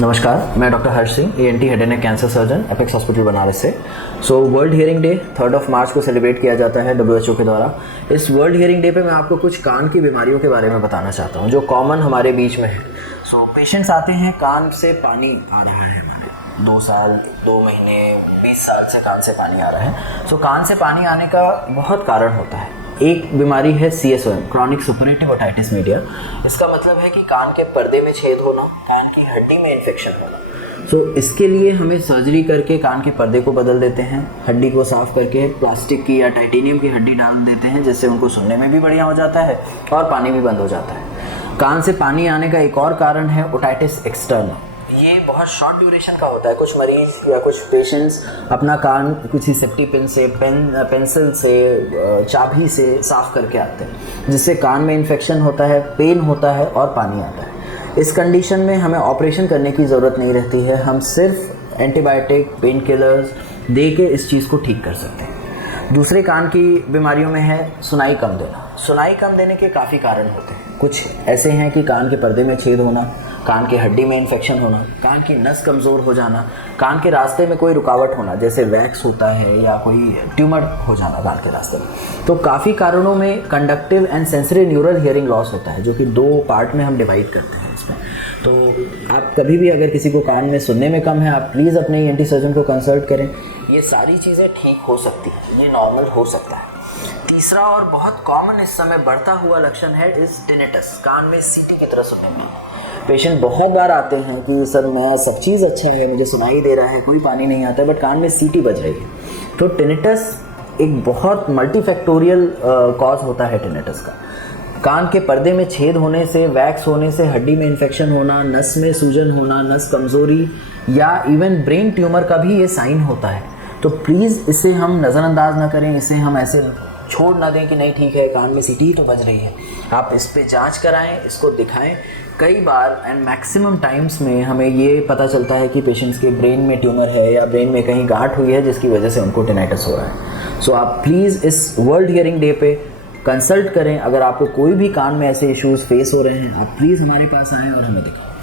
नमस्कार, मैं doctor Harsh Singh, ENT head and neck cancer surgeon, Apex hospital Banaras से। वर्ल्ड हियरिंग डे 3 मार्च को सेलिब्रेट किया जाता है WHO के द्वारा। इस वर्ल्ड हियरिंग डे पे मैं आपको कुछ कान की बीमारियों के बारे में बताना चाहता हूँ जो कॉमन हमारे बीच में है। पेशेंट्स आते हैं, कान से पानी आ रहा है, हमारे 2 साल 2 महीने 20 साल से कान से पानी आ रहा है। कान से पानी आने का बहुत कारण होता है। एक बीमारी है CSOM, chronic superlative otitis media. इसका मतलब है कि कान के पर्दे में छेद होना, कान की हड्डी में इन्फेक्शन होना। इसके लिए हमें सर्जरी करके कान के पर्दे को बदल देते हैं, हड्डी को साफ करके प्लास्टिक की या टाइटेनियम की हड्डी डाल देते हैं, जिससे उनको सुनने में भी बढ़िया हो जाता है और पानी भी बंद हो जाता है। कान से पानी आने का एक और कारण है ओटाइटिस एक्सटर्ना। ये बहुत शॉर्ट ड्यूरेशन का होता है। कुछ मरीज या कुछ पेशेंट्स अपना कान किसी सेफ्टी पिन से, पेंसिल से, चाबी से साफ करके आते हैं, जिससे कान में इन्फेक्शन होता है, पेन होता है और पानी आता है। इस कंडीशन में हमें ऑपरेशन करने की ज़रूरत नहीं रहती है, हम सिर्फ एंटीबायोटिक, पेन किलर्स दे के इस चीज़ को ठीक कर सकते हैं। दूसरे कान की बीमारियों में है सुनाई कम देना। सुनाई कम देने के काफ़ी कारण होते हैं। कुछ ऐसे हैं कि कान के पर्दे में छेद होना, कान की हड्डी में इन्फेक्शन होना, कान की नस कमज़ोर हो जाना, कान के रास्ते में कोई रुकावट होना, जैसे वैक्स होता है या कोई ट्यूमर हो जाना कान के रास्ते में। काफ़ी कारणों में conductive and sensory neural hearing loss होता है, जो कि 2 पार्ट में हम डिवाइड करते हैं इसमें। आप कभी भी अगर किसी को कान में सुनने में कम है, आप प्लीज़ अपने ENT सर्जन को कंसल्ट करें। ये सारी चीज़ें ठीक हो सकती हैं, ये नॉर्मल हो सकता है। तीसरा और बहुत कॉमन इस समय बढ़ता हुआ लक्षण है टिनिटस, कान में सीटी की तरह सुनने में। पेशेंट बहुत बार आते हैं कि सर मैं सब चीज़ अच्छा है, मुझे सुनाई दे रहा है, कोई पानी नहीं आता, बट कान में सीटी बज रही है। टिनिटस एक बहुत मल्टीफैक्टोरियल कॉज होता है टिनिटस का। कान के पर्दे में छेद होने से, वैक्स होने से, हड्डी में इन्फेक्शन होना, नस में सूजन होना, नस कमज़ोरी या इवन ब्रेन ट्यूमर का भी ये साइन होता है। प्लीज़ इसे हम नज़रअंदाज ना करें, इसे हम ऐसे छोड़ ना दें कि नहीं ठीक है, कान में सीटी ही तो बज रही है। आप इस पे जांच कराएं, इसको दिखाएं। कई बार एंड मैक्सिमम टाइम्स में हमें ये पता चलता है कि पेशेंट्स के ब्रेन में ट्यूमर है या ब्रेन में कहीं गांठ हुई है, जिसकी वजह से उनको टिनाइटिस हो रहा है। आप प्लीज़ इस वर्ल्ड हियरिंग डे पे कंसल्ट करें। अगर आपको कोई भी कान में ऐसे इश्यूज़ फेस हो रहे हैं, आप प्लीज़ हमारे पास आएँ और हमें दिखाएं।